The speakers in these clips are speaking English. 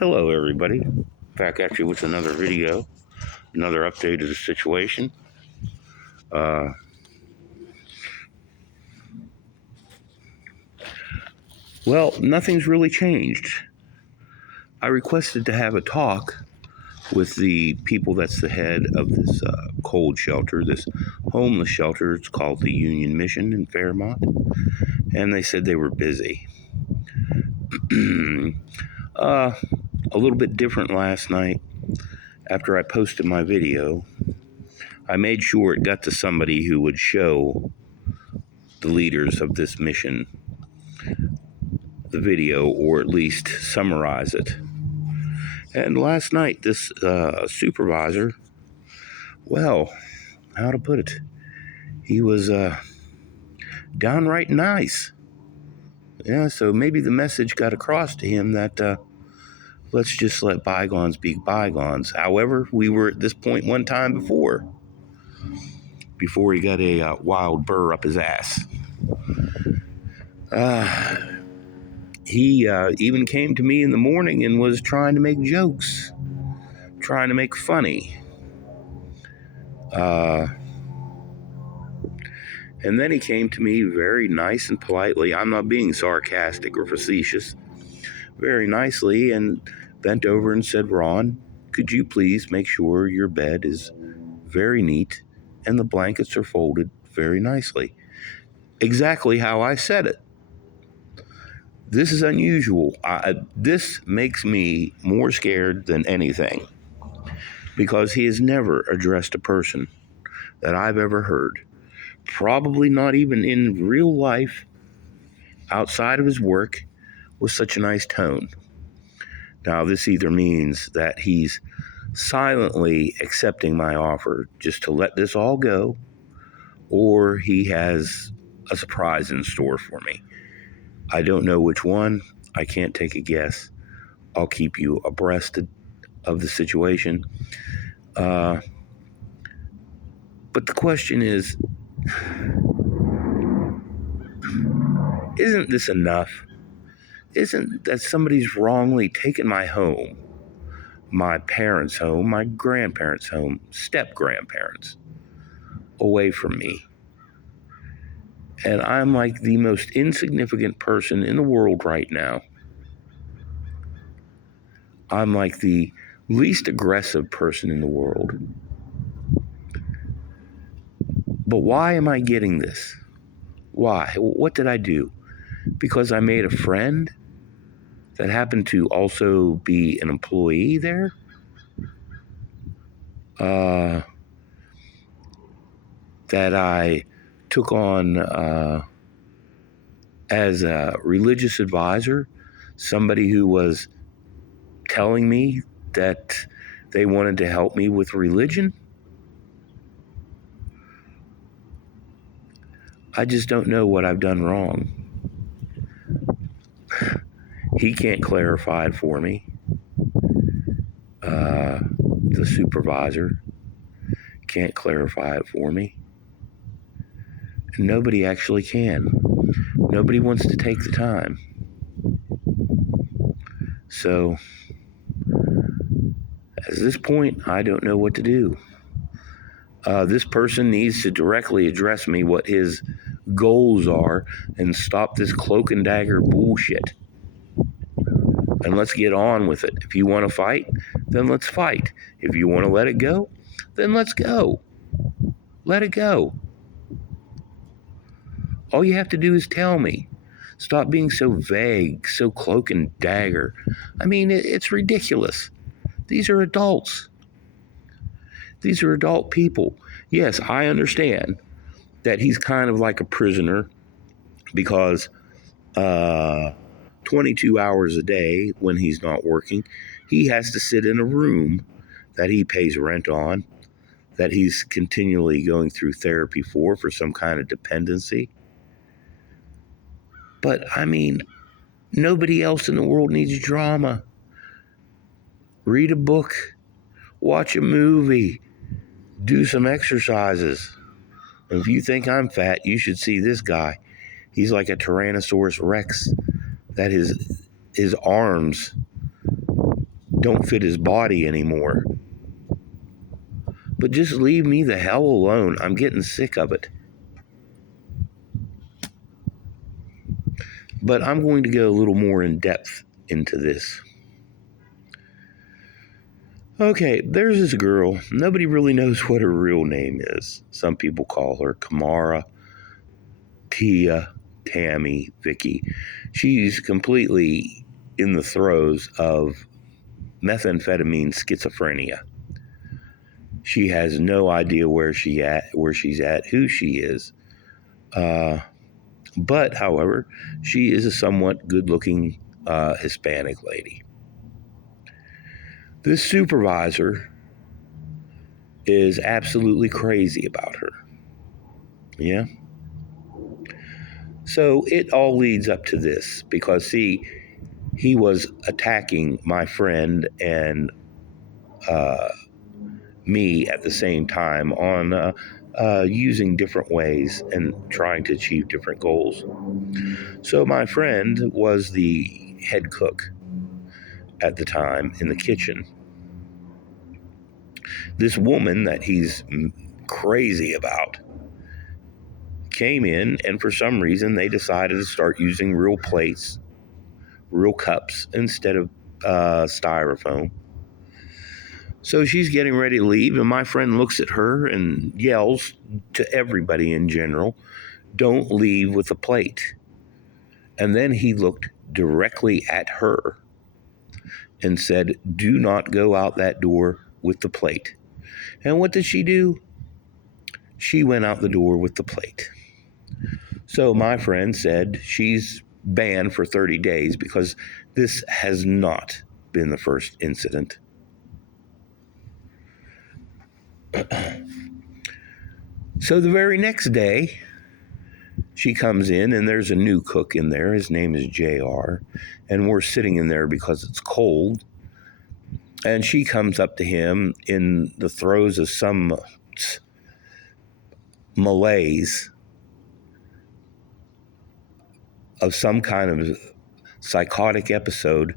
Hello, everybody. Back at you with another video, another update of the situation. Uh, well, nothing's really changed. I requested to have a talk with the people that's the head of this cold shelter, this homeless shelter. It's called the Union Mission in Fairmont, and they said they were busy. uh, a little bit different last night. After I posted my video, I made sure it got to somebody who would show the leaders of this mission the video, or at least summarize it. And last night, this supervisor, well, how to put it, he was downright nice. Yeah, so maybe the message got across to him that let's just let bygones be bygones. However, we were at this point one time before he got a wild burr up his ass. He even came to me in the morning and was trying to make jokes, trying to make funny. And then he came to me very nice and politely. I'm not being sarcastic or facetious. Very nicely, and bent over and said, "Ron, could you please make sure your bed is very neat and the blankets are folded very nicely?" Exactly how I said it. This is unusual. This makes me more scared than anything, because he has never addressed a person that I've ever heard, probably not even in real life, outside of his work, with such a nice tone. Now, this either means that he's silently accepting my offer just to let this all go, or he has a surprise in store for me. I don't know which one. I can't take a guess. I'll keep you abreast of the situation. But the question is, isn't this enough? Isn't that somebody's wrongly taken my home, my parents' home, my grandparents' home, step-grandparents, away from me? And I'm like the most insignificant person in the world right now. I'm like the least aggressive person in the world. But why am I getting this? Why? What did I do? Because I made a friend that happened to also be an employee there? That I took on as a religious advisor, somebody who was telling me that they wanted to help me with religion? I just don't know what I've done wrong. He can't clarify it for me. The supervisor can't clarify it for me. And nobody actually can. Nobody wants to take the time. So, at this point, I don't know what to do. This person needs to directly address me what his goals are and stop this cloak and dagger bullshit. And let's get on with it. If you want to fight, then let's fight. If you want to let it go, then let's go. Let it go. All you have to do is tell me. Stop being so vague, so cloak and dagger. I mean, it's ridiculous. These are adults. These are adult people. Yes, I understand that he's kind of like a prisoner, because 22 hours a day when he's not working, he has to sit in a room that he pays rent on, that he's continually going through therapy for some kind of dependency. But, I mean, nobody else in the world needs drama. Read a book, watch a movie, do some exercises. If you think I'm fat, you should see this guy. He's like a Tyrannosaurus Rex, that his arms don't fit his body anymore. But just leave me the hell alone. I'm getting sick of it. But I'm going to go a little more in depth into this. Okay, there's this girl. Nobody really knows what her real name is. Some people call her Kamara, Tia, Tammy, Vicky. She's completely in the throes of methamphetamine schizophrenia. She has no idea where she's at, who she is. But, however, she is a somewhat good-looking Hispanic lady. This supervisor is absolutely crazy about her. Yeah? So it all leads up to this because, see, he was attacking my friend and me at the same time on using different ways and trying to achieve different goals. So my friend was the head cook at the time in the kitchen. This woman that he's crazy about came in, and for some reason they decided to start using real plates, real cups instead of styrofoam. So she's getting ready to leave, and my friend looks at her and yells to everybody in general, "Don't leave with a plate." And then he looked directly at her and said, "Do not go out that door with the plate." And what did she do? She went out the door with the plate. So my friend said she's banned for 30 days because this has not been the first incident. So the very next day, she comes in and there's a new cook in there. His name is JR. And we're sitting in there because it's cold. And she comes up to him in the throes of some malaise, of some kind of psychotic episode,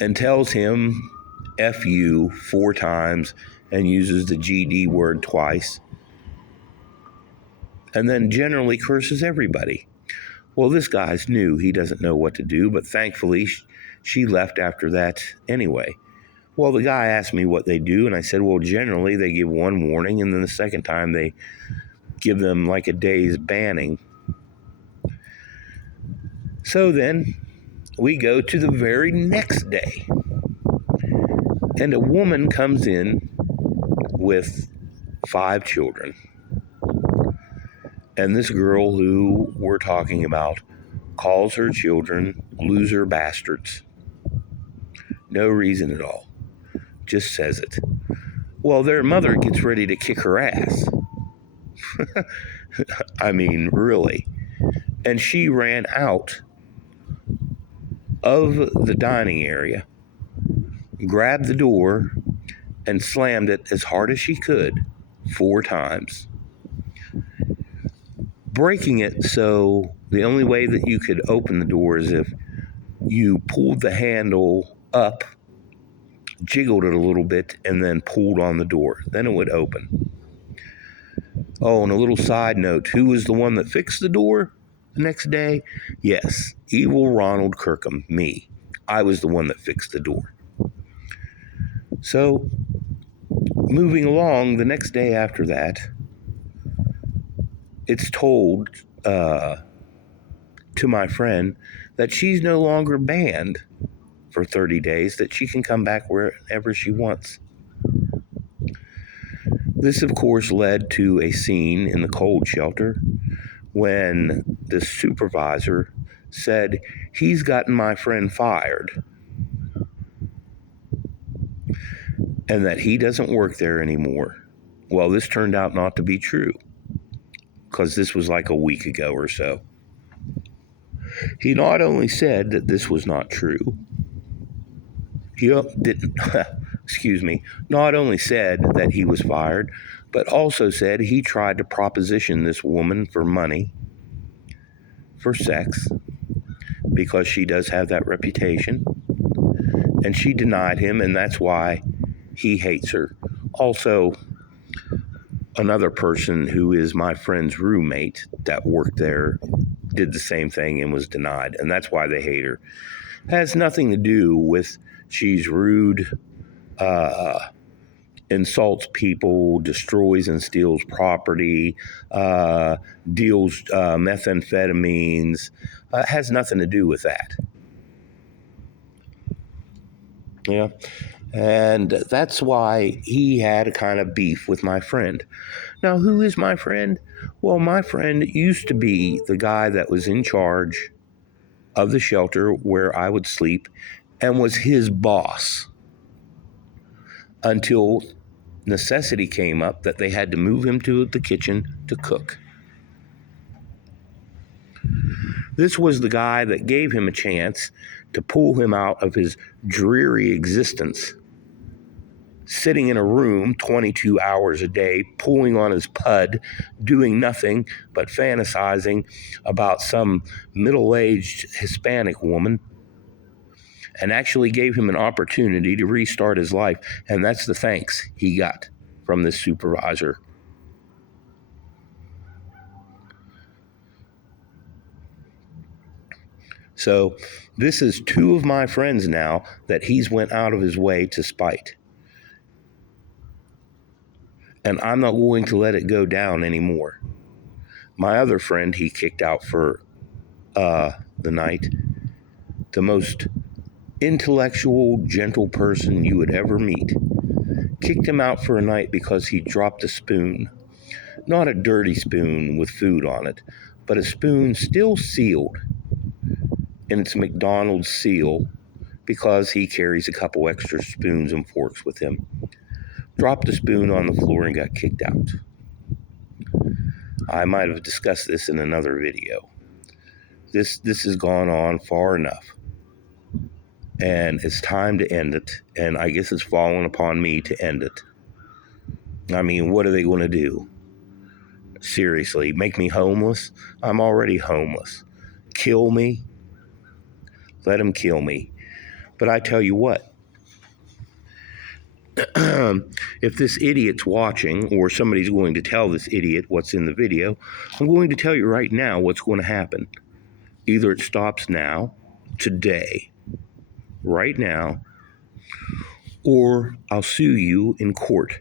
and tells him F you 4 times and uses the GD word twice. And then generally curses everybody. Well, this guy's new. He doesn't know what to do, but thankfully she left after that anyway. Well, the guy asked me what they do, and I said, well, generally they give 1 warning, and then the second time they give them like a day's banning. So then we go to the very next day, and a woman comes in with 5 children. And this girl who we're talking about calls her children loser bastards. No reason at all. Just says it. Well, their mother gets ready to kick her ass. I mean, really. And she ran out of the dining area, grabbed the door, and slammed it as hard as she could 4 times. Breaking it so the only way that you could open the door is if you pulled the handle up, jiggled it a little bit, and then pulled on the door. Then it would open. Oh, and a little side note, who was the one that fixed the door the next day? Yes, evil Ronald Kirkham, me. I was the one that fixed the door. So, moving along, the next day after that, it's told to my friend that she's no longer banned for 30 days, that she can come back wherever she wants. This, of course, led to a scene in the cold shelter when the supervisor said he's gotten my friend fired and that he doesn't work there anymore. Well, this turned out not to be true because this was like a week ago or so. He not only said that this was not true, he didn't, not only said that he was fired, but also said he tried to proposition this woman for money, for sex, because she does have that reputation. And she denied him, and that's why he hates her. Also, another person who is my friend's roommate that worked there did the same thing and was denied, and that's why they hate her. It has nothing to do with she's rude, insults people, destroys and steals property, deals methamphetamines. Has nothing to do with that. Yeah. And that's why he had a kind of beef with my friend. Now, who is my friend? Well, my friend used to be the guy that was in charge of the shelter where I would sleep and was his boss until necessity came up that they had to move him to the kitchen to cook. This was the guy that gave him a chance to pull him out of his dreary existence, sitting in a room 22 hours a day, pulling on his pud, doing nothing but fantasizing about some middle-aged Hispanic woman, and actually gave him an opportunity to restart his life. And that's the thanks he got from this supervisor. So this is two of my friends now that he's went out of his way to spite. And I'm not going to let it go down anymore. My other friend he kicked out for the night, the most intellectual, gentle person you would ever meet, kicked him out for a night because he dropped a spoon. Not a dirty spoon with food on it, but a spoon still sealed in its McDonald's seal because he carries a couple extra spoons and forks with him. Dropped the spoon on the floor and got kicked out. I might have discussed this in another video. This has gone on far enough. And it's time to end it. And I guess it's fallen upon me to end it. I mean, what are they going to do? Seriously, make me homeless? I'm already homeless. Kill me? Let them kill me. But I tell you what, if this idiot's watching, or somebody's going to tell this idiot what's in the video, I'm going to tell you right now what's going to happen. Either it stops now, today, right now, or I'll sue you in court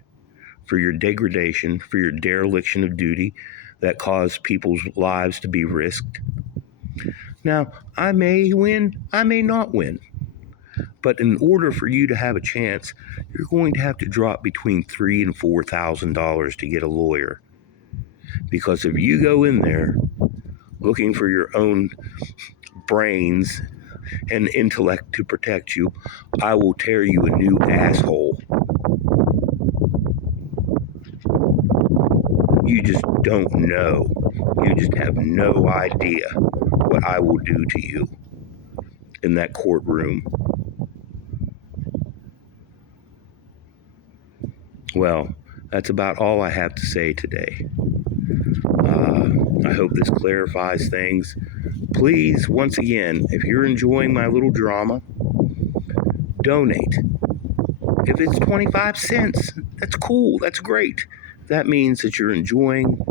for your degradation, for your dereliction of duty that caused people's lives to be risked. Now, I may win, I may not win. But in order for you to have a chance, you're going to have to drop between $3,000 and $4,000 to get a lawyer. Because if you go in there looking for your own brains and intellect to protect you, I will tear you a new asshole. You just don't know. You just have no idea what I will do to you in that courtroom. Well, that's about all I have to say today. I hope this clarifies things. Please, once again, if you're enjoying my little drama, donate. If it's 25 cents, that's cool. That's great. That means that you're enjoying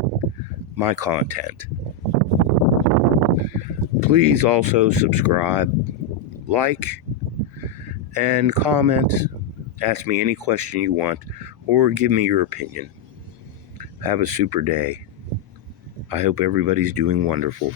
my content. Please also subscribe, like, and comment. Ask me any question you want, or give me your opinion. Have a super day. I hope everybody's doing wonderful.